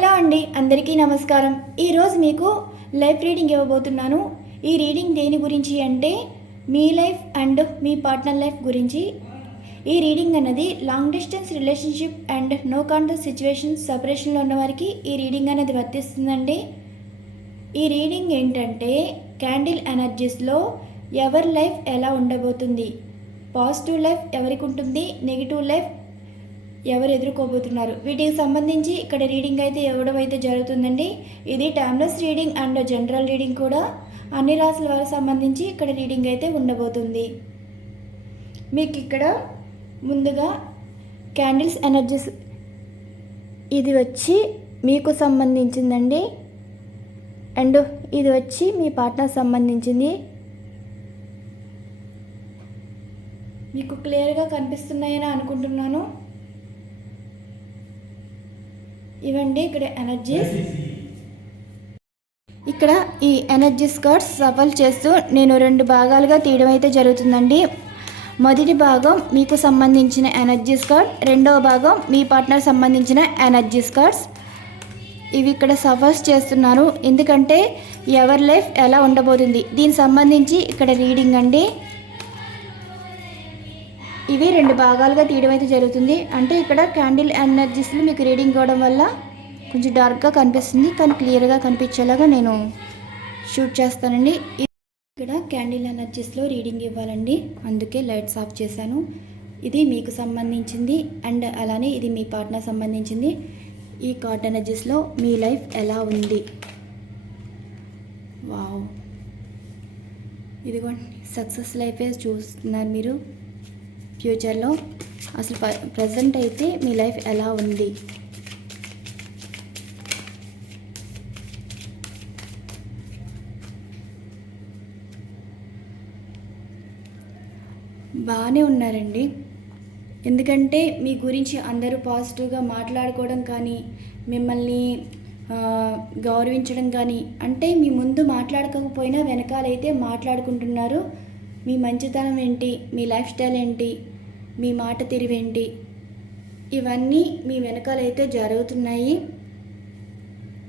Hello అండి, అందరికీ నమస్కారం. ఈరోజు మీకు లైఫ్ రీడింగ్ ఇవ్వబోతున్నాను. ఈ రీడింగ్ దేని గురించి అంటే మీ లైఫ్ అండ్ మీ పార్ట్నర్ లైఫ్ గురించి. ఈ రీడింగ్ అన్నది long distance relationship and no contact situation సపరేషన్లో ఉన్న వారికి ఈ రీడింగ్ అనేది వర్తిస్తుందండి. ఈ రీడింగ్ ఏంటంటే క్యాండిల్ ఎనర్జీస్లో ఎవరి లైఫ్ ఎలా ఉండబోతుంది, పాజిటివ్ లైఫ్ ఎవరికి ఉంటుంది, నెగిటివ్ లైఫ్ ఎవరు ఎదుర్కోబోతున్నారు, వీటికి సంబంధించి ఇక్కడ రీడింగ్ అయితే ఇవ్వడం అయితే జరుగుతుందండి. ఇది timeless reading and general reading కూడా. అన్ని రాసుల వారికి సంబంధించి ఇక్కడ రీడింగ్ అయితే ఉండబోతుంది. మీకు ఇక్కడ ముందుగా క్యాండిల్స్ ఎనర్జీస్ ఇది వచ్చి మీకు సంబంధించిందండి, అండ్ ఇది వచ్చి మీ పార్ట్నర్ సంబంధించింది. మీకు క్లియర్గా కనిపిస్తున్నాయని అనుకుంటున్నాను. ఇవండి ఇక్కడ ఎనర్జీస్. ఇక్కడ ఈ ఎనర్జీస్ కార్డ్స్ సఫల్ చేస్తూ నేను 2 భాగాలుగా తీయడం అయితే జరుగుతుందండి. మొదటి భాగం మీకు సంబంధించిన ఎనర్జీస్ కార్డ్, రెండవ భాగం మీ పార్ట్నర్ సంబంధించిన ఎనర్జీస్ కార్డ్స్. ఇవి ఇక్కడ సఫల్స్ చేస్తున్నారు ఎందుకంటే ఎవరి లైఫ్ ఎలా ఉండబోతుంది దీనికి సంబంధించి ఇక్కడ రీడింగ్ అండి. ఇవి 2 భాగాలుగా తీయడం అయితే జరుగుతుంది. అంటే ఇక్కడ క్యాండిల్ ఎనర్జీస్లో మీకు రీడింగ్ ఇవ్వడం వల్ల కొంచెం డార్క్గా కనిపిస్తుంది, కానీ క్లియర్గా కనిపించేలాగా నేను షూట్ చేస్తానండి. ఇక్కడ క్యాండిల్ ఎనర్జీస్లో రీడింగ్ ఇవ్వాలండి, అందుకే లైట్స్ ఆఫ్ చేశాను. ఇది మీకు సంబంధించింది అండ్ అలానే ఇది మీ పార్ట్నర్ సంబంధించింది. ఈ కార్డ్ ఎనర్జీస్లో మీ లైఫ్ ఎలా ఉంది. వావ్, ఇదిగోండి సక్సెస్ లైఫే చూస్తున్నారు మీరు. ఫ్యూచర్లో అసలు ప్రజెంట్ అయితే మీ లైఫ్ ఎలా ఉంది. బాగానే ఉన్నారండి, ఎందుకంటే మీ గురించి అందరూ పాజిటివ్గా మాట్లాడుకోవడం కానీ, మిమ్మల్ని గౌరవించడం కానీ, అంటే మీ ముందు మాట్లాడకపోయినా వెనకాలైతే మాట్లాడుకుంటున్నారు. మీ మంచితనం ఏంటి, మీ లైఫ్ స్టైల్ ఏంటి, మీ మాట తీరువేంటి, ఇవన్నీ మీ వెనకాలైతే జరుగుతున్నాయి.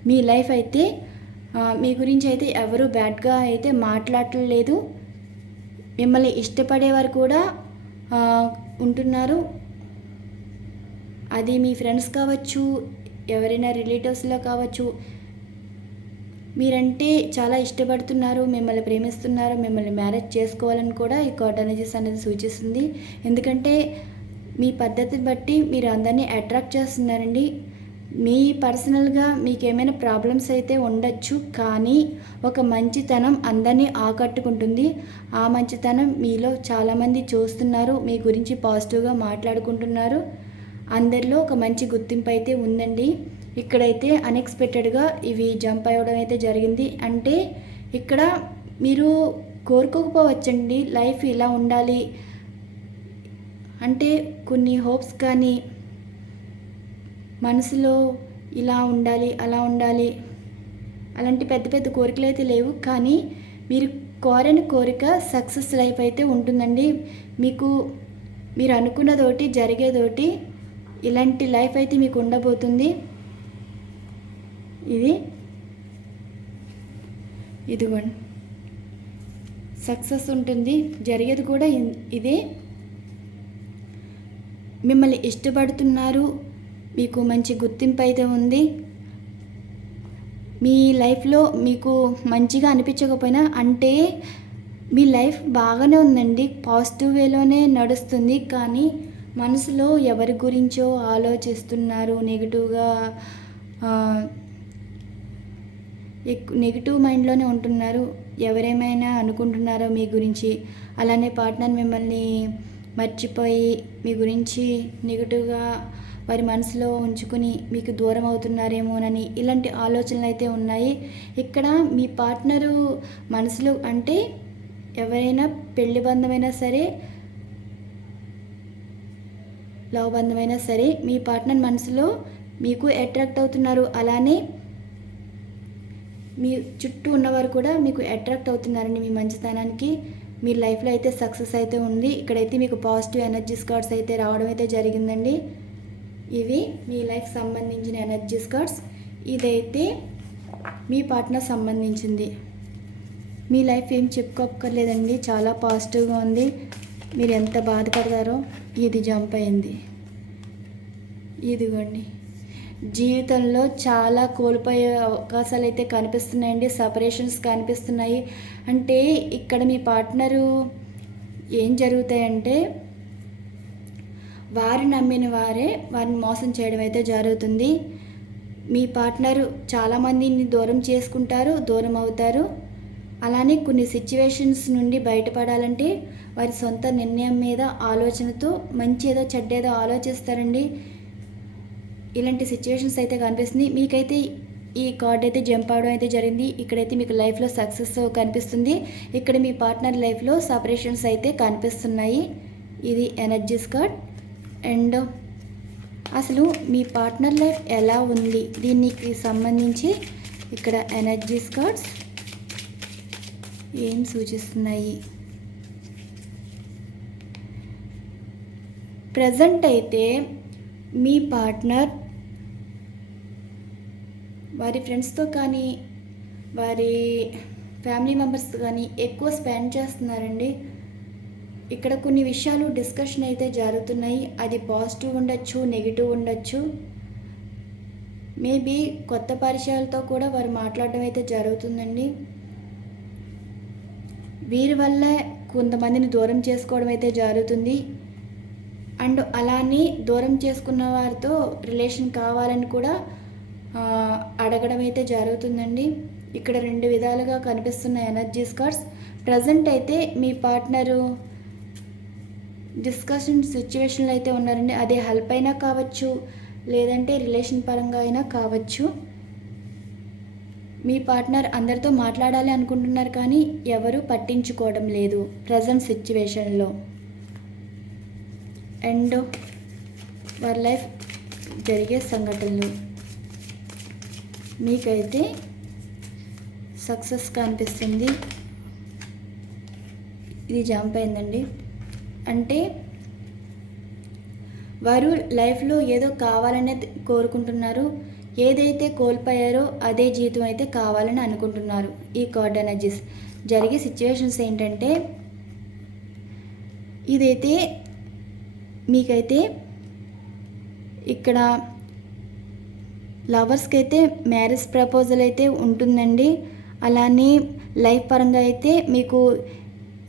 మీ లైఫ్ అయితే మీ గురించి అయితే ఎవరు బ్యాడ్గా అయితే మాట్లాడలేదు. మిమ్మల్ని ఇష్టపడేవారు కూడా ఉంటున్నారు. అది మీ ఫ్రెండ్స్ కావచ్చు, ఎవరైనా రిలేటివ్స్లో కావచ్చు. మీరంటే చాలా ఇష్టపడుతున్నారు, మిమ్మల్ని ప్రేమిస్తున్నారు, మిమ్మల్ని మ్యారేజ్ చేసుకోవాలని కూడా ఈ కార్డ్ ఎనర్జీస్ అనేది సూచిస్తుంది. ఎందుకంటే మీ పద్ధతిని బట్టి మీరు అందరినీ అట్రాక్ట్ చేస్తున్నారండి. మీ పర్సనల్గా మీకు ఏమైనా ప్రాబ్లమ్స్ అయితే ఉండొచ్చు, కానీ ఒక మంచితనం అందరినీ ఆకట్టుకుంటుంది. ఆ మంచితనం మీలో చాలామంది చూస్తున్నారు, మీ గురించి పాజిటివ్గా మాట్లాడుకుంటున్నారు. అందరిలో ఒక మంచి గుర్తింపు అయితే ఉందండి. ఇక్కడైతే అన్ఎక్స్పెక్టెడ్గా ఇవి జంప్ అవ్వడం అయితే జరిగింది. అంటే ఇక్కడ మీరు కోరుకోకపోవచ్చండి లైఫ్ ఇలా ఉండాలి అంటే, కొన్ని హోప్స్ కానీ మనసులో ఇలా ఉండాలి అలా ఉండాలి అలాంటి పెద్ద పెద్ద కోరికలు అయితే లేవు. కానీ మీరు కోరిన కోరిక సక్సెస్ లైఫ్ అయితే ఉంటుందండి. మీరు అనుకున్నదోటి జరిగేదోటి, ఇలాంటి లైఫ్ అయితే మీకు ఉండబోతుంది. ఇదిగోండి సక్సెస్ ఉంటుంది, జరిగేది కూడా ఇదే. మిమ్మల్ని ఇష్టపడుతున్నారు, మీకు మంచి గుర్తింపు అయితే ఉంది. మీ లైఫ్లో మీకు మంచిగా అనిపించకపోయినా, అంటే మీ లైఫ్ బాగానే ఉందండి, పాజిటివ్ వేలోనే నడుస్తుంది. కానీ మనసులో ఎవరి గురించో ఆలోచిస్తున్నారు, నెగిటివ్ మైండ్లోనే ఉంటున్నారు. ఎవరేమైనా అనుకుంటున్నారో మీ గురించి. అలానే పార్ట్నర్ మిమ్మల్ని మర్చిపోయి మీ గురించి నెగిటివ్గా వారి మనసులో ఉంచుకుని మీకు దూరం అవుతున్నారేమోనని ఇలాంటి ఆలోచనలు అయితే ఉన్నాయి. ఇక్కడ మీ పార్ట్నరు మనసులో, అంటే ఎవరైనా పెళ్లి బంధమైనా సరే, లవ్ బంధమైనా సరే, మీ పార్ట్నర్ మనసులో మీకు అట్రాక్ట్ అవుతున్నారు. అలానే మీ చుట్టూ ఉన్నవారు కూడా మీకు అట్రాక్ట్ అవుతున్నారండి మీ మంచితనానికి. మీ లైఫ్లో అయితే సక్సెస్ అయితే ఉంది. ఇక్కడైతే మీకు పాజిటివ్ ఎనర్జీస్ కార్డ్స్ అయితే రావడం అయితే జరిగిందండి. ఇవి మీ లైఫ్ సంబంధించిన ఎనర్జీస్ కార్డ్స్. ఇదైతే మీ పార్ట్నర్ సంబంధించింది. మీ లైఫ్ ఏం చెప్పుకోక్కర్లేదండి, చాలా పాజిటివ్గా ఉంది. మీరు ఎంత బాధపడతారో ఇది జంప్ అయింది. ఇదిగోండి, జీవితంలో చాలా కోల్పోయే అవకాశాలు అయితే కనిపిస్తున్నాయండి. సపరేషన్స్ కనిపిస్తున్నాయి. అంటే ఇక్కడ మీ పార్ట్నరు ఏం జరుగుతాయంటే, వారు నమ్మిన వారే వారిని మోసం చేయడం అయితే జరుగుతుంది. మీ పార్ట్నరు చాలామందిని దూరం చేసుకుంటారు, దూరం అవుతారు. అలానే కొన్ని సిచ్యువేషన్స్ నుండి బయటపడాలంటే వారి సొంత నిర్ణయం మీద ఆలోచనతో మంచేదో చెడ్డేదో ఆలోచిస్తారండి. ఇలాంటి సిచ్యువేషన్స్ అయితే కనిపిస్తుంది. మీకైతే ఈ కార్డ్ అయితే జంప్ అవడం అయితే జరిగింది. ఇక్కడైతే మీకు లైఫ్లో సక్సెస్ కనిపిస్తుంది. ఇక్కడ మీ పార్ట్నర్ లైఫ్లో సపరేషన్స్ అయితే కనిపిస్తున్నాయి. ఇది ఎనర్జీస్ కార్డ్. అండ్ అసలు మీ పార్ట్నర్ లైఫ్ ఎలా ఉంది దీనికి సంబంధించి ఇక్కడ ఎనర్జీస్ కార్డ్స్ ఏం సూచిస్తున్నాయి. ప్రజెంట్ అయితే మీ పార్ట్నర్ వారి ఫ్రెండ్స్తో కానీ వారి ఫ్యామిలీ మెంబర్స్తో కానీ ఎక్కువ స్పెండ్ చేస్తున్నారండి. ఇక్కడ కొన్ని విషయాలు డిస్కషన్ అయితే జరుగుతున్నాయి. అది పాజిటివ్ ఉండొచ్చు, నెగిటివ్ ఉండొచ్చు. మేబీ కొత్త పరిచయాలతో కూడా వారు మాట్లాడడం అయితే జరుగుతుందండి. వీరి వల్ల కొంతమందిని దూరం చేసుకోవడం అయితే జరుగుతుంది. అండ్ అలానే దూరం చేసుకున్న వారితో రిలేషన్ కావాలని కూడా అడగడం అయితే జరుగుతుందండి. ఇక్కడ 2 విధాలుగా కనిపిస్తున్న ఎనర్జీస్ కార్డ్స్. ప్రజెంట్ అయితే మీ పార్ట్నరు డిస్కషన్ సిచ్యువేషన్లో అయితే ఉన్నారండి. అదే హెల్ప్ అయినా కావచ్చు, లేదంటే రిలేషన్ పరంగా అయినా కావచ్చు. మీ పార్ట్నర్ అందరితో మాట్లాడాలి అనుకుంటున్నారు, కానీ ఎవరు పట్టించుకోవడం లేదు ప్రజెంట్ సిచ్యువేషన్లో. అండ్ వారి లైఫ్ జరిగే సంఘటనలు మీకైతే సక్సెస్ కనిపిస్తుంది. ఇది జంప్ అయిందండి. అంటే వారు లైఫ్లో ఏదో కావాలనే కోరుకుంటున్నారు. ఏదైతే కోల్పోయారో అదే జీవితం అయితే కావాలని అనుకుంటున్నారు. ఈ కార్డ్ ఎనర్జీస్ జరిగే సిచ్యువేషన్స్ ఏంటంటే, ఇదైతే మీకైతే ఇక్కడ లవర్స్కి అయితే మ్యారేజ్ ప్రపోజల్ అయితే ఉంటుందండి. అలానే లైఫ్ పరంగా అయితే మీకు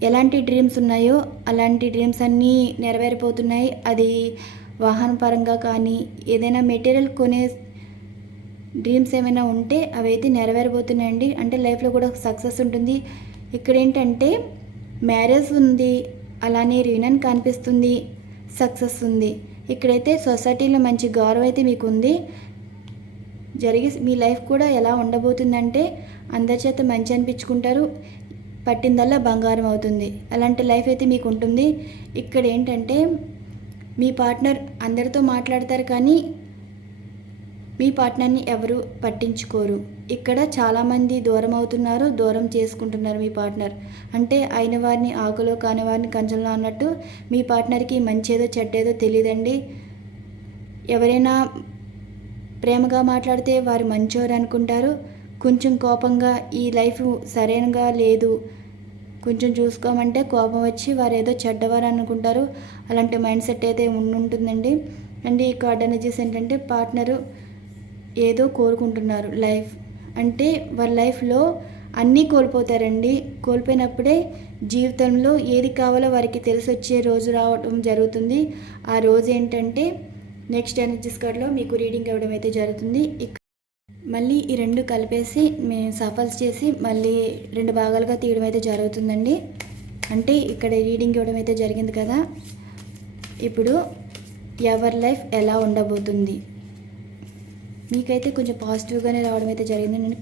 ఎలాంటి డ్రీమ్స్ ఉన్నాయో అలాంటి డ్రీమ్స్ అన్నీ నెరవేరిపోతున్నాయి. అది వాహన పరంగా కానీ ఏదైనా మెటీరియల్ కొనే డ్రీమ్స్ ఏమైనా ఉంటే అవి అయితే నెరవేరబోతున్నాయండి. అంటే లైఫ్లో కూడా సక్సెస్ ఉంటుంది. ఇక్కడ ఏంటంటే మ్యారేజ్ ఉంది, అలానే రీయూనియన్ కనిపిస్తుంది, సక్సెస్ ఉంది. ఇక్కడైతే సొసైటీలో మంచి గౌరవం అయితే మీకు ఉంది. జరిగే మీ లైఫ్ కూడా ఎలా ఉండబోతుందంటే అందరి చేత మంచి అనిపించుకుంటారు, పట్టిందల్లా బంగారం అవుతుంది. అలాంటి లైఫ్ అయితే మీకు ఉంటుంది. ఇక్కడ ఏంటంటే మీ పార్ట్నర్ అందరితో మాట్లాడతారు, కానీ మీ పార్ట్నర్ని ఎవరు పట్టించుకోరు. ఇక్కడ చాలామంది దూరం అవుతున్నారు, దూరం చేసుకుంటున్నారు మీ పార్ట్నర్. అంటే అయిన వారిని ఆకులో కాని వారిని కంచంలో అన్నట్టు మీ పార్ట్నర్కి మంచేదో చెడ్డేదో తెలియదండి. ఎవరైనా ప్రేమగా మాట్లాడితే వారు మంచోరు అనుకుంటారు. కొంచెం కోపంగా ఈ లైఫ్ సరైనగా లేదు, కొంచెం చూసుకోమంటే కోపం వచ్చి వారు ఏదో చెడ్డవారు అనుకుంటారు. అలాంటి మైండ్ సెట్ అయితే ఉంటుందండి. అండ్ ఈ కార్డ్ ఎనర్జీస్ ఏంటంటే పార్ట్నరు ఏదో కోరుకుంటున్నారు లైఫ్. అంటే వారి లైఫ్లో అన్నీ కోల్పోతారండి. కోల్పోయినప్పుడే జీవితంలో ఏది కావాలో వారికి తెలిసి వచ్చే రోజు రావడం జరుగుతుంది. ఆ రోజు ఏంటంటే నెక్స్ట్ ఎనర్జీస్ కార్డ్లో మీకు రీడింగ్ ఇవ్వడం అయితే జరుగుతుంది. మళ్ళీ ఈ 2 కలిపేసి మేము సఫల్స్ చేసి మళ్ళీ 2 భాగాలుగా తీయడం అయితే జరుగుతుందండి. అంటే ఇక్కడ రీడింగ్ ఇవ్వడం అయితే జరిగింది కదా, ఇప్పుడు ఎవరి లైఫ్ ఎలా ఉండబోతుంది. మీకైతే కొంచెం పాజిటివ్గానే రావడం అయితే జరిగింది. నేను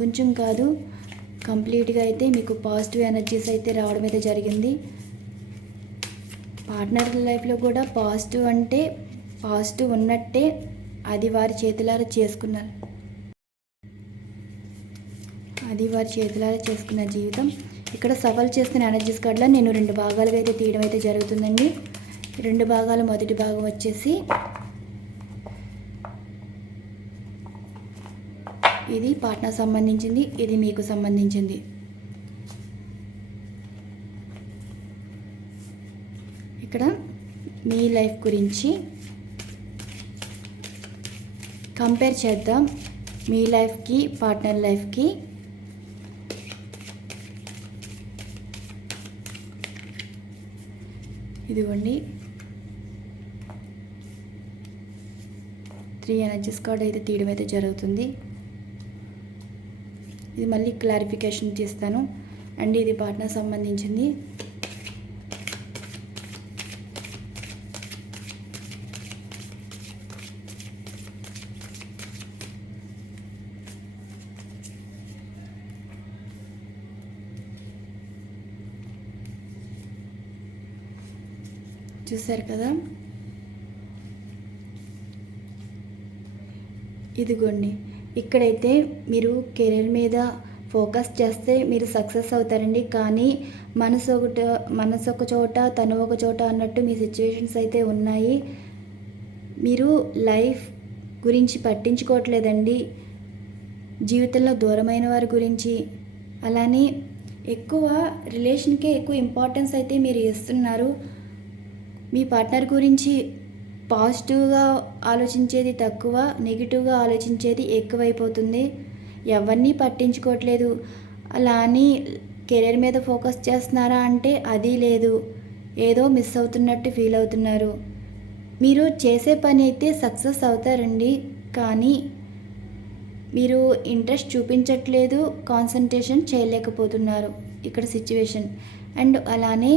కొంచెం కాదు, కంప్లీట్గా అయితే మీకు పాజిటివ్ ఎనర్జీస్ అయితే రావడం అయితే జరిగింది. పార్ట్నర్ లైఫ్లో కూడా పాజిటివ్ అంటే పాజిటివ్ ఉన్నట్టే అది వారి చేతులారా చేసుకున్నారు. అది వారి చేతులారా చేసుకున్న జీవితం. ఇక్కడ సఫల్ చేస్తున్న ఎనర్జీస్ కార్డ్లో నేను 2 భాగాలుగా అయితే తీయడం అయితే జరుగుతుందండి. 2 భాగాలు, మొదటి భాగం వచ్చేసి ఇది పార్ట్నర్ సంబంధించింది, ఇది మీకు సంబంధించింది. ఇక్కడ మీ లైఫ్ గురించి కంపేర్ చేద్దాం. మీ లైఫ్కి పార్ట్నర్ లైఫ్కి. ఇదిగోండి 3 ఎనర్జీస్ కార్డ్ అయితే తీయడం అయితే జరుగుతుంది. ఇది మళ్ళీ క్లారిఫికేషన్ చేస్తాను అండ్ ఇది పార్ట్నర్ సంబంధించింది. చూసారు కదా, ఇదిగోండి ఇక్కడైతే మీరు కెరీర్ మీద ఫోకస్ చేస్తే మీరు సక్సెస్ అవుతారండి. కానీ మనసు ఒక చోట తను ఒక చోట అన్నట్టు మీ సిచ్యువేషన్స్ అయితే ఉన్నాయి. మీరు లైఫ్ గురించి పట్టించుకోవట్లేదండి, జీవితంలో దూరమైన వారి గురించి. అలానే ఎక్కువ రిలేషన్కే ఎక్కువ ఇంపార్టెన్స్ అయితే మీరు ఇస్తున్నారు. మీ పార్ట్నర్ గురించి పాజిటివ్గా ఆలోచించేది తక్కువ, నెగిటివ్గా ఆలోచించేది ఎక్కువైపోతుంది. ఎవరిని పట్టించుకోవట్లేదు. అలా అని కెరీర్ మీద ఫోకస్ చేస్తున్నారా అంటే అది లేదు. ఏదో మిస్ అవుతున్నట్టు ఫీల్ అవుతున్నారు. మీరు చేసే పని అయితే సక్సెస్ అవుతారండి, కానీ మీరు ఇంట్రెస్ట్ చూపించట్లేదు, కాన్సన్ట్రేషన్ చేయలేకపోతున్నారు ఇక్కడ సిచ్యువేషన్. అండ్ అలానే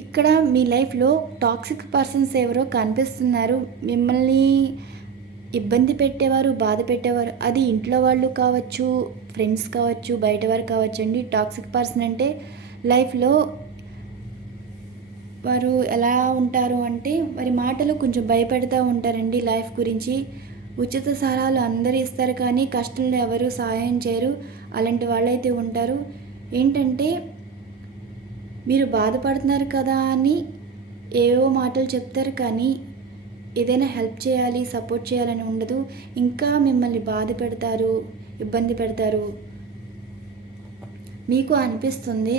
ఇక్కడ మీ లైఫ్లో టాక్సిక్ పర్సన్స్ ఎవరో కనిపిస్తున్నారు. మిమ్మల్ని ఇబ్బంది పెట్టేవారు, బాధ పెట్టేవారు. అది ఇంట్లో వాళ్ళు కావచ్చు, ఫ్రెండ్స్ కావచ్చు, బయట వారు కావచ్చు అండి. టాక్సిక్ పర్సన్ అంటే లైఫ్లో వారు ఎలా ఉంటారు అంటే వారి మాటలు కొంచెం భయపెడతా ఉంటారండి. లైఫ్ గురించి ఉచిత సలహాలు అందరూ ఇస్తారు, కానీ కష్టంలో ఎవరు సహాయం చేయరు. అలాంటి వాళ్ళైతే ఉంటారు. ఏంటంటే మీరు బాధపడుతున్నారు కదా అని ఏవో మాటలు చెప్తారు, కానీ ఏదైనా హెల్ప్ చేయాలి, సపోర్ట్ చేయాలని ఉండదు. ఇంకా మిమ్మల్ని బాధ పెడతారు, ఇబ్బంది పెడతారు. మీకు అనిపిస్తుంది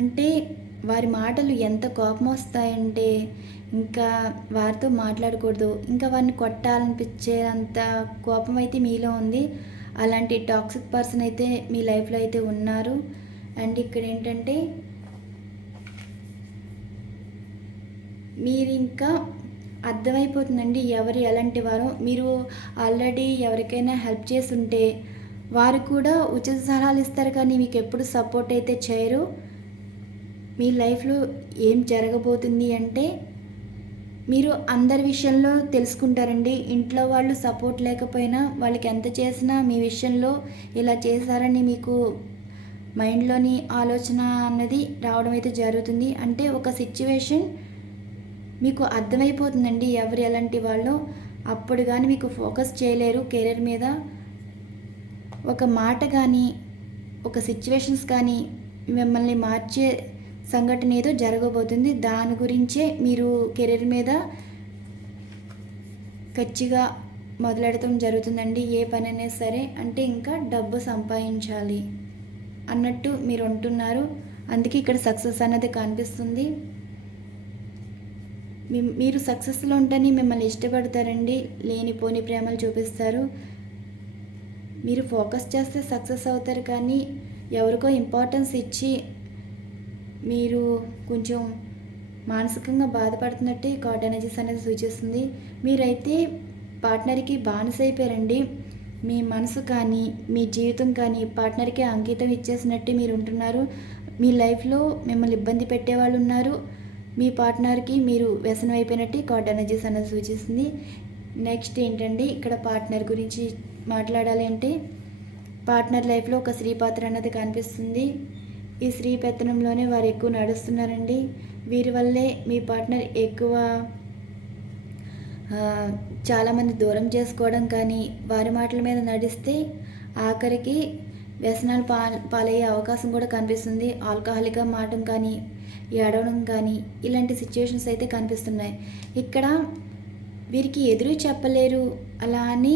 అంటే వారి మాటలు ఎంత కోపం వస్తాయంటే ఇంకా వారితో మాట్లాడకూడదు, ఇంకా వారిని కొట్టాలనిపించేంత కోపం అయితే మీలో ఉంది. అలాంటి టాక్సిక్ పర్సన్ అయితే మీ లైఫ్లో అయితే ఉన్నారు. అండ్ ఇక్కడ ఏంటంటే మీరు ఇంకా అర్థమైపోతుందండి ఎవరు ఎలాంటి వారో. మీరు ఆల్రెడీ ఎవరికైనా హెల్ప్ చేసి ఉంటే వారు కూడా ఉచిత సలహాలు ఇస్తారు, కానీ మీకు ఎప్పుడు సపోర్ట్ అయితే చేయరు. మీ లైఫ్లో ఏం జరగబోతుంది అంటే మీరు అందరి విషయంలో తెలుసుకుంటారండి. ఇంట్లో వాళ్ళు సపోర్ట్ లేకపోయినా వాళ్ళకి ఎంత చేసినా మీ విషయంలో ఇలా చేశారని మీకు మైండ్లోని ఆలోచన అన్నది రావడం అయితే జరుగుతుంది. అంటే ఒక సిచ్యువేషన్ మీకు అర్థమైపోతుందండి ఎవరు ఎలాంటి వాళ్ళో. అప్పుడు కానీ మీకు ఫోకస్ చేయలేరు కెరీర్ మీద. ఒక మాట కానీ ఒక సిచ్యువేషన్స్ కానీ మిమ్మల్ని మార్చే సంఘటన ఏదో జరగబోతుంది. దాని గురించే మీరు కెరీర్ మీద ఖచ్చితంగా మొదలెడటం జరుగుతుందండి. ఏ పనైనా సరే అంటే ఇంకా డబ్బు సంపాదించాలి అన్నట్టు మీరు ఉంటున్నారు. అందుకే ఇక్కడ సక్సెస్ అన్నది కనిపిస్తుంది. మీరు సక్సెస్లో ఉంటేనే మిమ్మల్ని ఇష్టపడతారండి, లేనిపోని ప్రేమలు చూపిస్తారు. మీరు ఫోకస్ చేస్తే సక్సెస్ అవుతారు, కానీ ఎవరికో ఇంపార్టెన్స్ ఇచ్చి మీరు కొంచెం మానసికంగా బాధపడుతున్నట్టే కార్డ్ ఎనర్జీస్ అనేది సూచిస్తుంది. మీరైతే పార్ట్నర్కి బానిసైపోయారండి. మీ మనసు కానీ మీ జీవితం కానీ పార్ట్నర్కి అంకితం ఇచ్చేసినట్టు మీరు ఉంటున్నారు. మీ లైఫ్లో మిమ్మల్ని ఇబ్బంది పెట్టేవాళ్ళు ఉన్నారు. మీ పార్ట్నర్కి మీరు వ్యసనం అయిపోయినట్టు కార్డ్ ఎనర్జీస్ అనేది సూచిస్తుంది. నెక్స్ట్ ఏంటంటే ఇక్కడ పార్ట్నర్ గురించి మాట్లాడాలి అంటే పార్ట్నర్ లైఫ్లో ఒక స్త్రీ పాత్ర అన్నది కనిపిస్తుంది. ఈ స్త్రీ పెత్తనంలోనే వారు ఎక్కువ నడుస్తున్నారండి. వీరి వల్లే మీ పార్ట్నర్ ఎక్కువ చాలామంది దూరం చేసుకోవడం కానీ వారి మాటల మీద నడిస్తే ఆఖరికి వ్యసనాలు పాలయ్యే అవకాశం కూడా కనిపిస్తుంది. ఆల్కహాలిక్గా మారడం కానీ ఏడవడం కానీ ఇలాంటి సిచ్యువేషన్స్ అయితే కనిపిస్తున్నాయి. ఇక్కడ వీరికి ఎదురు చెప్పలేరు, అలా అని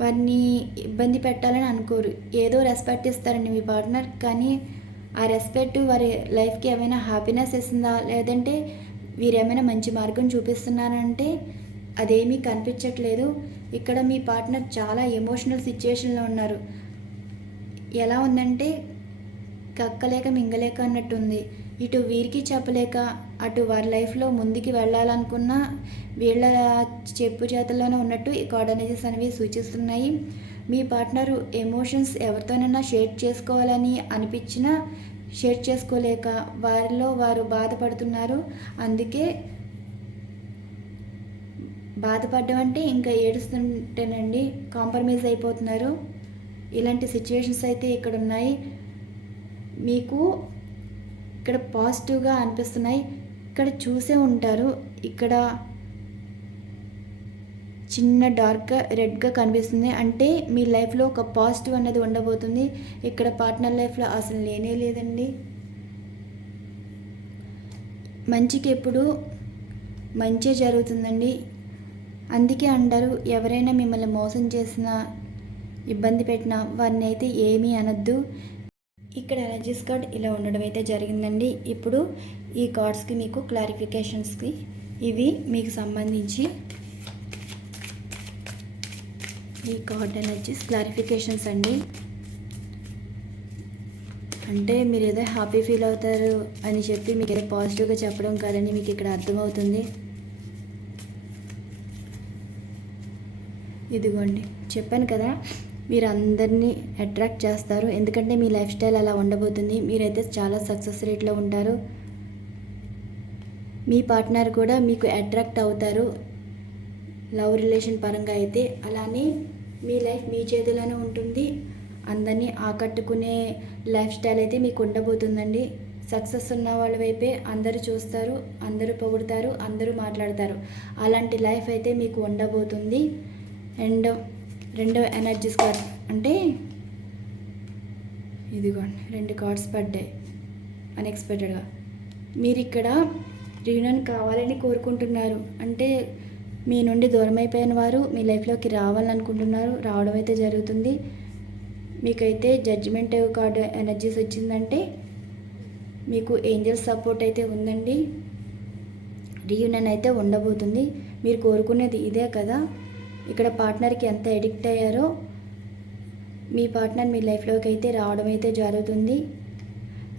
వారిని ఇబ్బంది పెట్టాలని అనుకోరు. ఏదో రెస్పెక్ట్ ఇస్తారండి మీ పార్ట్నర్, కానీ ఆ రెస్పెక్ట్ వారి లైఫ్కి ఏమైనా హ్యాపీనెస్ ఇస్తుందా, లేదంటే వీరేమైనా మంచి మార్గం చూపిస్తున్నారంటే అదేమీ కనిపించట్లేదు. ఇక్కడ మీ పార్ట్నర్ చాలా ఎమోషనల్ సిచ్యువేషన్లో ఉన్నారు. ఎలా ఉందంటే కక్కలేక మింగలేక అన్నట్టుంది. ఇటు వీరికి చెప్పలేక, అటు వారి లైఫ్లో ముందుకు వెళ్ళాలనుకున్నా వీళ్ళ చెప్పు చేతుల్లోనే ఉన్నట్టు ఈ కార్డ్ ఎనర్జీస్ అనేవి సూచిస్తున్నాయి. మీ పార్ట్నరు ఎమోషన్స్ ఎవరితోనైనా షేర్ చేసుకోవాలని అనిపించినా షేర్ చేసుకోలేక వారిలో వారు బాధపడుతున్నారు. అందుకే బాధపడడం అంటే ఇంకా ఏడుస్తుంటేనండి కాంప్రమైజ్ అయిపోతున్నారు. ఇలాంటి సిచ్యువేషన్స్ అయితే ఇక్కడ ఉన్నాయి. మీకు ఇక్కడ పాజిటివ్గా అనిపిస్తున్నాయి. ఇక్కడ చూసే ఉంటారు, ఇక్కడ చిన్న డార్క్గా రెడ్గా కనిపిస్తుంది. అంటే మీ లైఫ్లో ఒక పాజిటివ్ అనేది ఉండబోతుంది. ఇక్కడ పార్ట్నర్ లైఫ్లో అసలు లేనే లేదండి. మంచికి ఎప్పుడు మంచి జరుగుతుందండి. అందుకే అంటారు, ఎవరైనా మిమ్మల్ని మోసం చేసినా ఇబ్బంది పెట్టినా వారిని అయితే ఏమీ అనొద్దు. ఇక్కడ ఎనర్జీస్ కార్డ్ ఇలా ఉండడం అయితే జరిగిందండి. ఇప్పుడు ఈ కార్డ్స్కి మీకు క్లారిఫికేషన్స్కి ఇవి మీకు సంబంధించి ఈ కార్డ్ ఎనర్జీస్ క్లారిఫికేషన్స్ అండి. అంటే మీరు ఏదో హ్యాపీ ఫీల్ అవుతారు అని చెప్పి మీకు ఏదో పాజిటివ్గా చెప్పడం కాదని మీకు ఇక్కడ అర్థమవుతుంది. ఇదిగోండి, చెప్పాను కదా, మీరు అందరినీ అట్రాక్ట్ చేస్తారు. ఎందుకంటే మీ లైఫ్ స్టైల్ అలా ఉండబోతుంది. మీరైతే చాలా సక్సెస్ రేట్లో ఉంటారు. మీ పార్ట్నర్ కూడా మీకు అట్రాక్ట్ అవుతారు లవ్ రిలేషన్ పరంగా అయితే. అలానే మీ లైఫ్ మీ చేతిలోనే ఉంటుంది. అందరినీ ఆకట్టుకునే లైఫ్ స్టైల్ అయితే మీకు ఉండబోతుందండి. సక్సెస్ ఉన్న వాళ్ళ వైపే అందరూ చూస్తారు, అందరూ పొగుడుతారు, అందరూ మాట్లాడతారు. అలాంటి లైఫ్ అయితే మీకు ఉండబోతుంది. అండ్ రెండో ఎనర్జీస్ కార్డ్ అంటే ఇదిగోండి, 2 కార్డ్స్ పడ్డాయి అన్ఎక్స్పెక్టెడ్గా. మీరు ఇక్కడ రీయూనియన్ కావాలని కోరుకుంటున్నారు. అంటే మీ నుండి దూరం అయిపోయిన వారు మీ లైఫ్లోకి రావాలనుకుంటున్నారు. రావడం అయితే జరుగుతుంది. మీకైతే జడ్జిమెంట్ కార్డు ఎనర్జీస్ వచ్చిందంటే మీకు ఏంజల్స్ సపోర్ట్ అయితే ఉందండి. రీయూనియన్ అయితే ఉండబోతుంది. మీరు కోరుకునేది ఇదే కదా. ఇక్కడ పార్ట్నర్కి ఎంత ఎడిక్ట్ అయ్యారో మీ పార్ట్నర్ మీ లైఫ్లోకి అయితే రావడం అయితే జరుగుతుంది.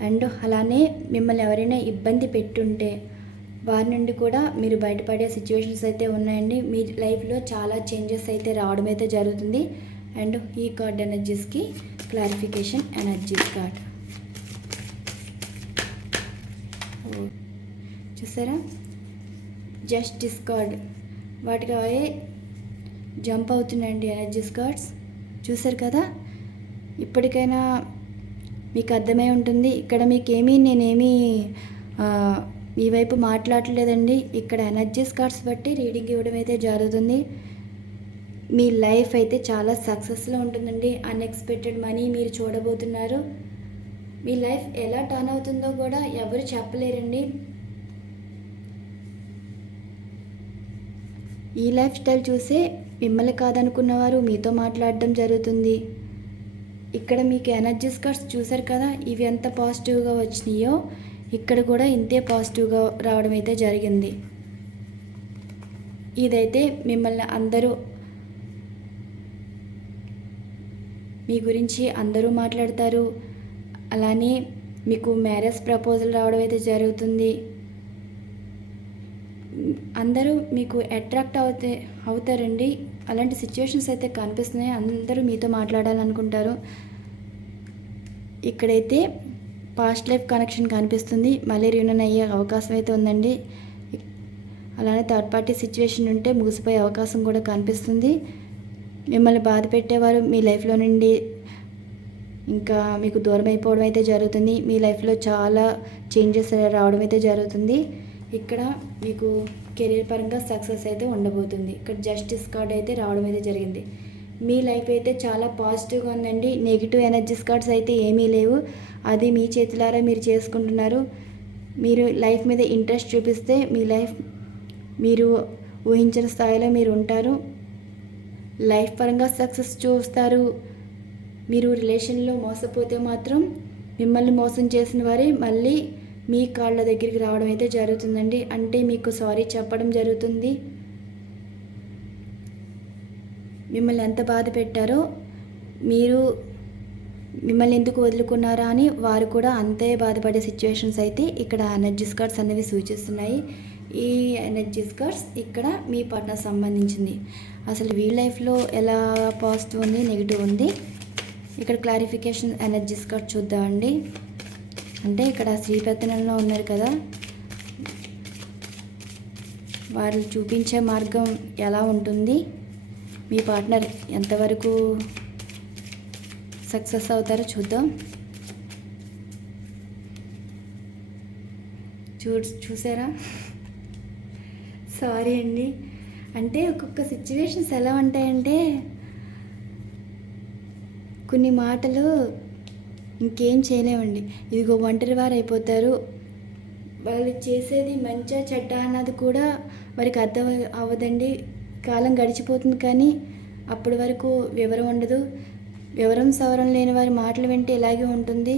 అండ్ అలానే మిమ్మల్ని ఎవరైనా ఇబ్బంది పెట్టుంటే వారి నుండి కూడా మీరు బయటపడే సిచ్యువేషన్స్ అయితే ఉన్నాయండి. మీ లైఫ్లో చాలా చేంజెస్ అయితే రావడం అయితే జరుగుతుంది. అండ్ ఈ కార్డ్ ఎనర్జీస్కి క్లారిఫికేషన్ ఎనర్జీస్ కార్డ్ చూసారా, జస్టిస్ కార్డ్ వాటికి అవే జంప్ అవుతున్నాయండి ఎనర్జీస్ కార్డ్స్. చూసారు కదా, ఇప్పటికైనా మీకు అర్థమై ఉంటుంది. ఇక్కడ మీకేమీ నేనేమీ మీ వైపు మాట్లాడలేదండి. ఇక్కడ ఎనర్జీస్ కార్డ్స్ బట్టి రీడింగ్ ఇవ్వడం అయితే జరుగుతుంది. మీ లైఫ్ అయితే చాలా సక్సెస్లో ఉంటుందండి. అన్ఎక్స్పెక్టెడ్ మనీ మీరు చూడబోతున్నారు. మీ లైఫ్ ఎలా టర్న్ అవుతుందో కూడా ఎవరు చెప్పలేరండి. ఈ లైఫ్ స్టైల్ చూసే మిమ్మల్ని కాదనుకున్నవారు మీతో మాట్లాడడం జరుగుతుంది. ఇక్కడ మీకు ఎనర్జీస్ కార్డ్స్ చూసారు కదా, ఇవి ఎంత పాజిటివ్గా వచ్చినాయో ఇక్కడ కూడా ఇంతే పాజిటివ్గా రావడం అయితే జరిగింది. ఇదైతే మిమ్మల్ని అందరూ మీ గురించి అందరూ మాట్లాడతారు. అలానే మీకు మ్యారేజ్ ప్రపోజల్ రావడం అయితే జరుగుతుంది. అందరూ మీకు అట్రాక్ట్ అవుతారండి. అలాంటి సిచ్యువేషన్స్ అయితే కనిపిస్తున్నాయి. అందరూ మీతో మాట్లాడాలనుకుంటారు. ఇక్కడైతే పాస్ట్ లైఫ్ కనెక్షన్ కనిపిస్తుంది. మళ్ళీ రీయూనియన్ అయ్యే అవకాశం అయితే ఉందండి. అలానే థర్డ్ పార్టీ సిచ్యువేషన్ ఉంటే ముగిసిపోయే అవకాశం కూడా కనిపిస్తుంది. మిమ్మల్ని బాధ పెట్టేవారు మీ లైఫ్లో నుండి ఇంకా మీకు దూరం అయిపోవడం అయితే జరుగుతుంది. మీ లైఫ్లో చాలా చేంజెస్ రావడం అయితే జరుగుతుంది. ఇక్కడ మీకు కెరీర్ పరంగా సక్సెస్ అయితే ఉండబోతుంది. ఇక్కడ జస్టిస్ కార్డ్ అయితే రావడం అయితే జరిగింది. మీ లైఫ్ అయితే చాలా పాజిటివ్గా ఉందండి. నెగిటివ్ ఎనర్జీస్ కార్డ్స్ అయితే ఏమీ లేవు. అది మీ చేతులారా మీరు చేసుకుంటున్నారు. మీరు లైఫ్ మీద ఇంట్రెస్ట్ చూపిస్తే మీ లైఫ్ మీరు ఊహించిన స్థాయిలో మీరు ఉంటారు. లైఫ్ పరంగా సక్సెస్ చూస్తారు. మీరు రిలేషన్లో మోసపోతే మాత్రం మిమ్మల్ని మోసం చేసిన వారే మళ్ళీ మీ కాళ్ళ దగ్గరికి రావడం అయితే జరుగుతుందండి. అంటే మీకు సారీ చెప్పడం జరుగుతుంది. మిమ్మల్ని ఎంత బాధ పెట్టారో, మీరు మిమ్మల్ని ఎందుకు వదులుకున్నారా అని వారు కూడా అంతే బాధపడే సిచ్యువేషన్స్ అయితే ఇక్కడ ఎనర్జీస్ కార్డ్స్ అనేవి సూచిస్తున్నాయి. ఈ ఎనర్జీస్ కార్డ్స్ ఇక్కడ మీ పార్ట్నర్ సంబంధించింది. అసలు వీళ్ళ లైఫ్లో ఎలా పాజిటివ్ ఉంది, నెగిటివ్ ఉంది, ఇక్కడ క్లారిఫికేషన్ ఎనర్జీస్ కార్డ్ చూద్దామండి. అంటే ఇక్కడ శ్రీపతనంలో ఉన్నారు కదా, వారు చూపించే మార్గం ఎలా ఉంటుంది, మీ పార్ట్నర్ ఎంతవరకు సక్సెస్ అవుతారో చూద్దాం. చూసారా? సారీ అండి. అంటే ఒక్కొక్క సిచ్యువేషన్స్ ఎలా ఉంటాయంటే కొన్ని మాటలు ఇంకేం చేయలేమండి. ఇదిగో ఒంటరి వారు అయిపోతారు. వాళ్ళు చేసేది మంచా చెడ్డ అన్నది కూడా వారికి అర్థం అవ్వదండి. కాలం గడిచిపోతుంది కానీ అప్పటి వరకు వివరం ఉండదు. వివరం సవరం లేని వారి మాటలు వింటే ఇలాగే ఉంటుంది.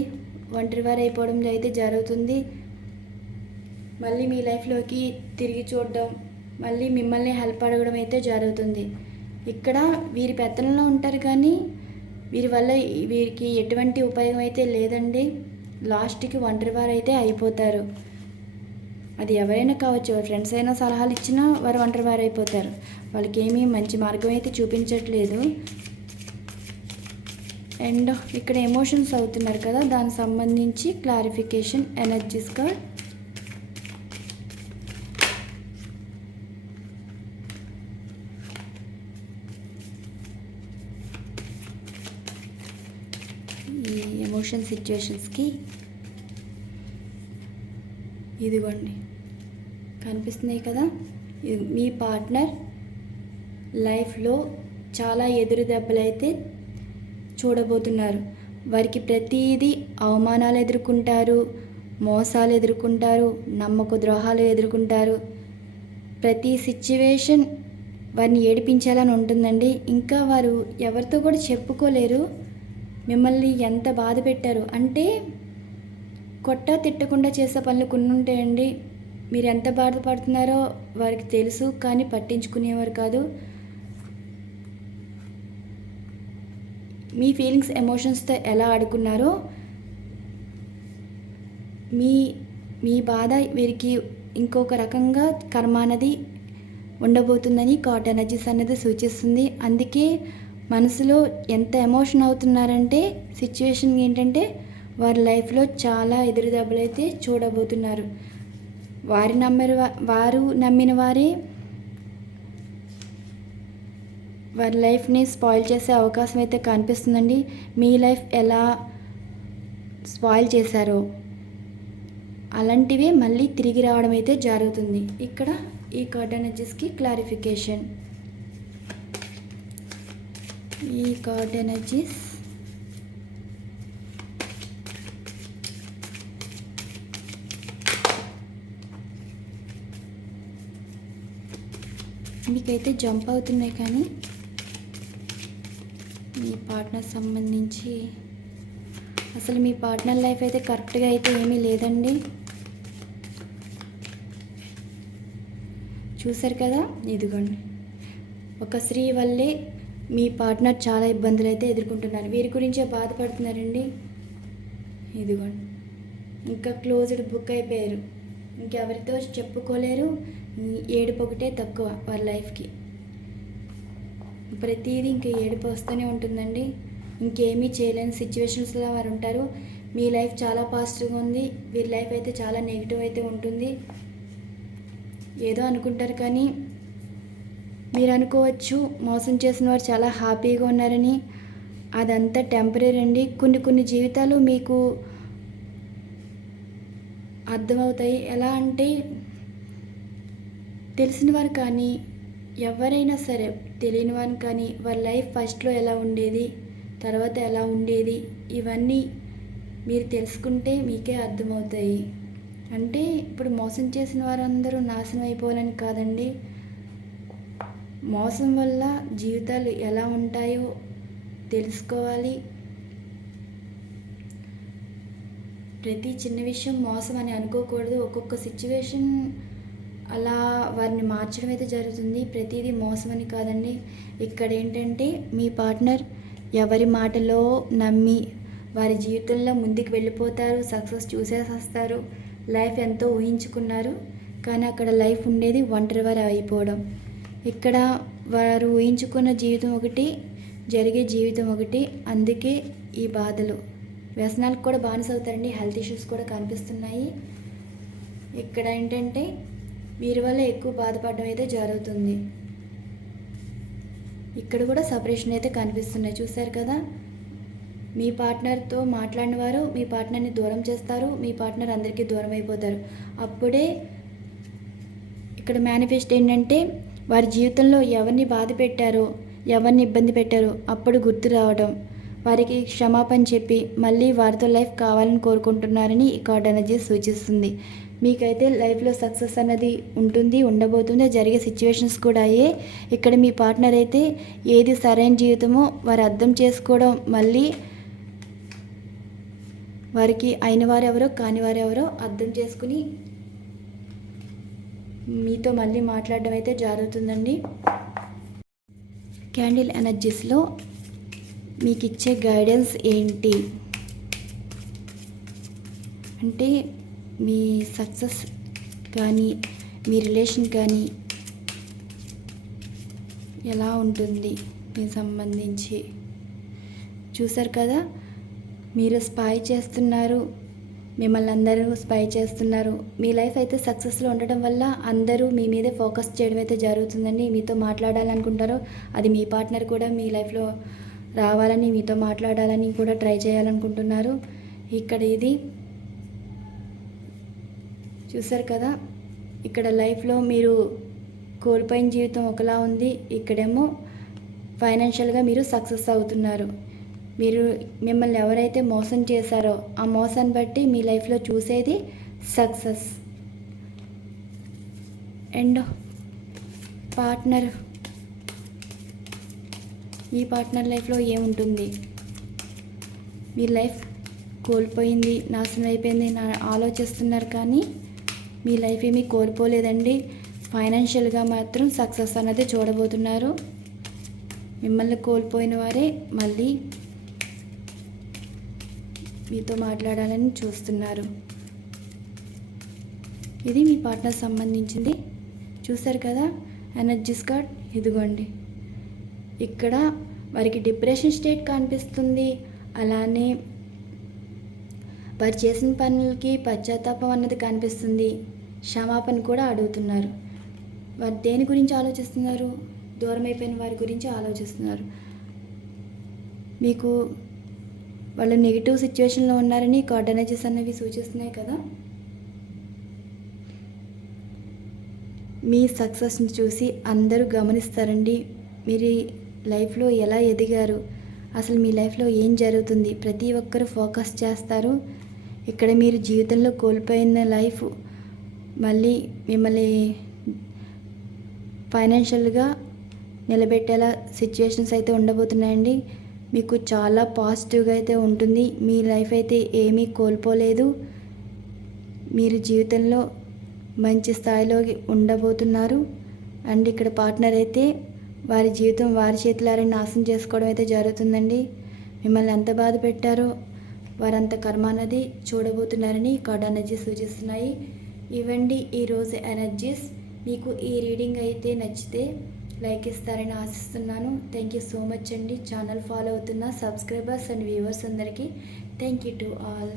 ఒంటరి వారు అయిపోవడం అయితే జరుగుతుంది. మళ్ళీ మీ లైఫ్లోకి తిరిగి చూడడం, మళ్ళీ మిమ్మల్ని హెల్ప్ అడగడం అయితే జరుగుతుంది. ఇక్కడ వీరి పెత్తనంలో ఉంటారు కానీ వీరి వల్ల వీరికి ఎటువంటి ఉపయోగం అయితే లేదండి. లాస్ట్కి ఒంటరి వారు అయితే అయిపోతారు. అది ఎవరైనా కావచ్చు, ఫ్రెండ్స్ అయినా సలహాలు ఇచ్చినా వారు ఒంటరి వారు అయిపోతారు. వాళ్ళకి ఏమీ మంచి మార్గం అయితే చూపించట్లేదు. అండ్ ఇక్కడ ఎమోషన్స్ అవుతున్నారు కదా, దానికి సంబంధించి క్లారిఫికేషన్ ఎనర్జీస్ కార్డ్. ఈ ఎమోషన్ సిచ్యువేషన్స్కి ఇదిగోండి కనిపిస్తున్నాయి కదా, మీ పార్ట్నర్ లైఫ్లో చాలా ఎదురు దెబ్బలైతే చూడబోతున్నారు. వారికి ప్రతిదీ అవమానాలు ఎదుర్కొంటారు, మోసాలు ఎదుర్కొంటారు, నమ్మక ద్రోహాలు ఎదుర్కొంటారు. ప్రతి సిచ్యువేషన్ వారిని ఏడిపించాలని ఉంటుందండి. ఇంకా వారు ఎవరితో కూడా చెప్పుకోలేరు మిమ్మల్ని ఎంత బాధ పెట్టారు. అంటే తిట్టకుండా చేసే పనులు కొన్ని ఉంటాయండి. మీరు ఎంత బాధపడుతున్నారో వారికి తెలుసు కానీ పట్టించుకునేవారు కాదు. మీ ఫీలింగ్స్ ఎమోషన్స్తో ఎలా ఆడుకున్నారో మీ బాధ వీరికి ఇంకొక రకంగా కర్మ అనేది ఉండబోతుందని కార్డ్ ఎనర్జీస్ అనేది సూచిస్తుంది. అందుకే మనసులో ఎంత ఎమోషన్ అవుతున్నారంటే సిచ్యువేషన్ ఏంటంటే వారి లైఫ్లో చాలా ఎదురు దెబ్బలైతే చూడబోతున్నారు. వారు నమ్మిన వారే వారి లైఫ్ని స్పాయిల్ చేసే అవకాశం అయితే కనిపిస్తుందండి. మీ లైఫ్ ఎలా స్పాయిల్ చేశారో అలాంటివే మళ్ళీ తిరిగి రావడం అయితే జరుగుతుంది. ఇక్కడ ఈ కార్డ్ ఎనర్జీస్కి క్లారిఫికేషన్. ఈ కార్డ్ ఎనర్జీస్ మీకైతే జంప్ అవుతున్నాయి కానీ మీ పార్ట్నర్ సంబంధించి అసలు మీ పార్ట్నర్ లైఫ్ అయితే కరెక్ట్గా అయితే ఏమీ లేదండి. చూసారు కదా, ఇదిగోండి ఒక స్త్రీ వల్లే మీ పార్ట్నర్ చాలా ఇబ్బందులు అయితే ఎదుర్కొంటున్నారు. వీరి గురించే బాధపడుతున్నారండి. ఇదిగోండి ఇంకా క్లోజ్డ్ బుక్ అయిపోయారు. ఇంకెవరితో చెప్పుకోలేరు. ఏడుపు ఒకటే తక్కువ వారి లైఫ్కి. ప్రతిదీ ఇంక ఏడుపు వస్తూనే ఉంటుందండి. ఇంకేమీ చేయలేని సిచ్యువేషన్స్లో వారు ఉంటారు. మీ లైఫ్ చాలా పాజిటివ్గా ఉంది, వీరి లైఫ్ అయితే చాలా నెగిటివ్ అయితే ఉంటుంది. ఏదో అనుకుంటారు కానీ మీరు అనుకోవచ్చు మోసం చేసిన వారు చాలా హ్యాపీగా ఉన్నారని. అదంతా టెంపరీ అండి. కొన్ని జీవితాలు మీకు అర్థమవుతాయి. ఎలా అంటే తెలిసిన వారు కానీ ఎవరైనా సరే తెలియని వారు కానీ వారి లైఫ్ ఫస్ట్లో ఎలా ఉండేది, తర్వాత ఎలా ఉండేది, ఇవన్నీ మీరు తెలుసుకుంటే మీకే అర్థమవుతాయి. అంటే ఇప్పుడు మోసం చేసిన వారందరూ నాశనం అయిపోవాలని కాదండి. మోసం వల్ల జీవితాలు ఎలా ఉంటాయో తెలుసుకోవాలి. ప్రతి చిన్న విషయం మోసం అని అనుకోకూడదు. ఒక్కొక్క సిచ్యువేషన్ అలా వారిని మార్చడం అయితే జరుగుతుంది. ప్రతిదీ మోసం అని కాదండి. ఇక్కడ ఏంటంటే మీ పార్ట్నర్ ఎవరి మాటలో నమ్మి వారి జీవితంలో ముందుకు వెళ్ళిపోతారు, సక్సెస్ చూసేసేస్తారు. లైఫ్ ఎంతో ఊహించుకున్నారు, కానీ అక్కడ లైఫ్ ఉండేది ఒంటరి వారు అయిపోవడం. ఇక్కడ వారు ఊహించుకున్న జీవితం ఒకటి, జరిగే జీవితం ఒకటి. అందుకే ఈ బాధలు. వ్యసనాలకు కూడా బానిస అవుతారండి. హెల్త్ ఇష్యూస్ కూడా కనిపిస్తున్నాయి. ఇక్కడ ఏంటంటే వీరి వల్ల ఎక్కువ బాధపడడం అయితే జరుగుతుంది. ఇక్కడ కూడా సపరేషన్ అయితే కనిపిస్తున్నాయి. చూశారు కదా, మీ పార్ట్నర్తో మాట్లాడిన వారు మీ పార్ట్నర్ని దూరం చేస్తారు. మీ పార్ట్నర్ అందరికీ దూరం అయిపోతారు. అప్పుడే ఇక్కడ మేనిఫెస్ట్ ఏంటంటే వారి జీవితంలో ఎవరిని బాధ పెట్టారో, ఎవరిని ఇబ్బంది పెట్టారో అప్పుడు గుర్తు రావడం, వారికి క్షమాపణ చెప్పి మళ్ళీ వారితో లైఫ్ కావాలని కోరుకుంటున్నారని ఈ కార్డ్ ఎనర్జీ సూచిస్తుంది. మీకైతే లైఫ్లో సక్సెస్ అన్నది ఉంటుంది, ఉండబోతుంది. జరిగే సిచ్యువేషన్స్ కూడా అయ్యే. ఇక్కడ మీ పార్ట్నర్ అయితే ఏది సరైన జీవితమో వారు అర్థం చేసుకోవడం, మళ్ళీ వారికి అయిన వారెవరో కాని వారెవరో అర్థం చేసుకుని మీతో మళ్ళీ మాట్లాడడం అయితే జరుగుతుందండి. క్యాండిల్ ఎనర్జీస్లో మీకు ఇచ్చే గైడెన్స్ ఏంటి అంటే, మీ సక్సెస్ కానీ మీ రిలేషన్ కానీ ఎలా ఉంటుంది మీ సంబంధించి. చూసారు కదా, మీరు స్పై చేస్తున్నారు, మిమ్మల్ని అందరూ స్పై చేస్తున్నారు. మీ లైఫ్ అయితే సక్సెస్లో ఉండటం వల్ల అందరూ మీ మీదే ఫోకస్ చేయడం అయితే జరుగుతుందండి. మీతో మాట్లాడాలనుకుంటారో అది మీ పార్ట్నర్ కూడా మీ లైఫ్లో రావాలని, మీతో మాట్లాడాలని కూడా ట్రై చేయాలనుకుంటున్నారు. ఇక్కడ ఇది చూసారు కదా, ఇక్కడ లైఫ్లో మీరు కోల్పోయిన జీవితం ఒకలా ఉంది. ఇక్కడేమో ఫైనాన్షియల్గా మీరు సక్సెస్ అవుతున్నారు. మీరు మిమ్మల్ని ఎవరైతే మోసం చేశారో ఆ మోసాన్ని బట్టి మీ లైఫ్లో చూసేది సక్సెస్. అండ్ పార్ట్నర్, ఈ పార్ట్నర్ లైఫ్లో ఏముంటుంది, మీ లైఫ్ కోల్పోయింది, నాశనం అయిపోయింది ఆలోచిస్తున్నారు, కానీ మీ లైఫ్ ఏమీ కోల్పోలేదండి. ఫైనాన్షియల్గా మాత్రం సక్సెస్ అన్నది చూడబోతున్నారు. మిమ్మల్ని కోల్పోయిన వారే మళ్ళీ మీతో మాట్లాడాలని చూస్తున్నారు. ఇది మీ పార్ట్నర్ సంబంధించింది. చూసారు కదా ఎనర్జీస్ కార్డ్, ఇదిగోండి. ఇక్కడ వారికి డిప్రెషన్ స్టేట్ కనిపిస్తుంది. అలానే వారు చేసిన పనులకి పశ్చాత్తాపం అన్నది కనిపిస్తుంది. క్షమాపణ కూడా అడుగుతున్నారు. వారు దేని గురించి ఆలోచిస్తున్నారు, దూరం అయిపోయిన వారి గురించి ఆలోచిస్తున్నారు. మీకు వాళ్ళు నెగిటివ్ సిచ్యువేషన్లో ఉన్నారని కార్డ్ ఎనర్జీస్ అనేవి సూచిస్తున్నాయి కదా. మీ సక్సెస్ని చూసి అందరూ గమనిస్తారండి. మీరు లైఫ్లో ఎలా ఎదిగారు, అసలు మీ లైఫ్లో ఏం జరుగుతుంది, ప్రతి ఒక్కరు ఫోకస్ చేస్తారు. ఇక్కడ మీరు జీవితంలో కోల్పోయిన లైఫ్ మళ్ళీ మిమ్మల్ని ఫైనాన్షియల్గా నిలబెట్టేలా సిచ్యువేషన్స్ అయితే ఉండబోతున్నాయండి. మీకు చాలా పాజిటివ్గా అయితే ఉంటుంది. మీ లైఫ్ అయితే ఏమీ కోల్పోలేదు. మీరు జీవితంలో మంచి స్థాయిలో ఉండబోతున్నారు. అండ్ ఇక్కడ పార్ట్నర్ అయితే వారి జీవితం వారి చేతులారా నాశనం చేసుకోవడం అయితే జరుగుతుందండి. మిమ్మల్ని ఎంత బాధ పెట్టారో వారంత కర్మ అన్నది చూడబోతున్నారని కార్డ్ ఎనర్జీ సూచిస్తున్నాయి. ఇవ్వండి ఈరోజు ఎనర్జీస్. మీకు ఈ రీడింగ్ అయితే నచ్చితే లైక్ ఇస్తారని ఆశిస్తున్నాను. థ్యాంక్ యూ సో మచ్ అండి. ఛానల్ ఫాలో అవుతున్న సబ్స్క్రైబర్స్ అండ్ వ్యూవర్స్ అందరికీ థ్యాంక్ యూ టు ఆల్.